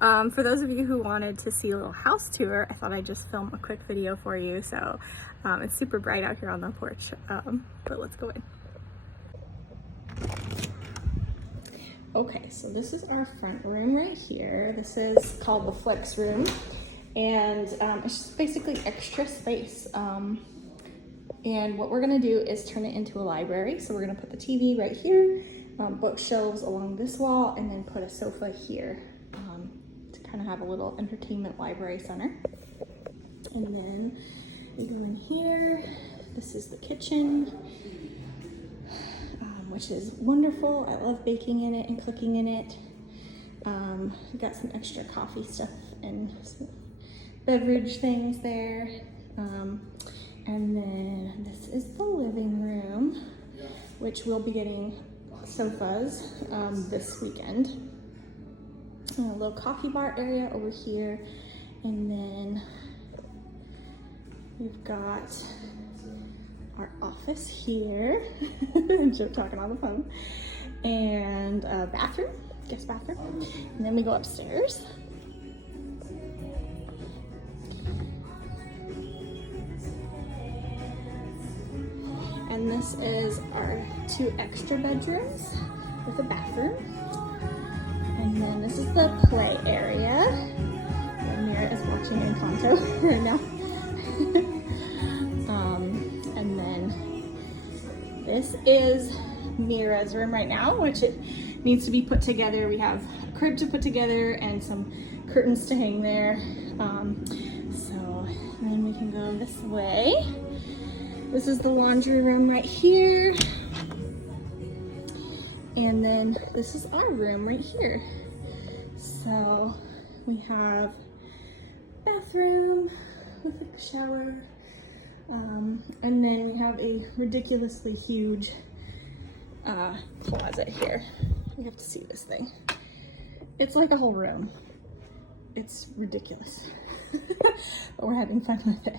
For those of you who wanted to see a little house tour, I thought I'd just film a quick video for you. So it's super bright out here on the porch, but let's go in. Okay, so this is our front room right here. This is called the flex room, and it's just basically extra space. And what we're gonna do is turn it into a library. So we're gonna put the TV right here, bookshelves along this wall, and then put a sofa here to kind of have a little entertainment library center. And then we go in here. This is the kitchen, which is wonderful. I love baking in it and cooking in it. Got some extra coffee stuff and some beverage things there. And then this is the living room, which we'll be getting sofas this weekend. A little coffee bar area over here. And then we've got our office here. I'm just talking on the phone. And a bathroom, guest bathroom. And then we go upstairs. And this is our 2 extra bedrooms with a bathroom. And then this is the play area. Mira is watching Encanto right now. And then this is Mira's room right now, which it needs to be put together. We have a crib to put together and some curtains to hang there. So then we can go this way. This is the laundry room right here. And then this is our room right here. So we have bathroom with a shower. And then we have a ridiculously huge closet here. You have to see this thing. It's like a whole room. It's ridiculous. But we're having fun with it.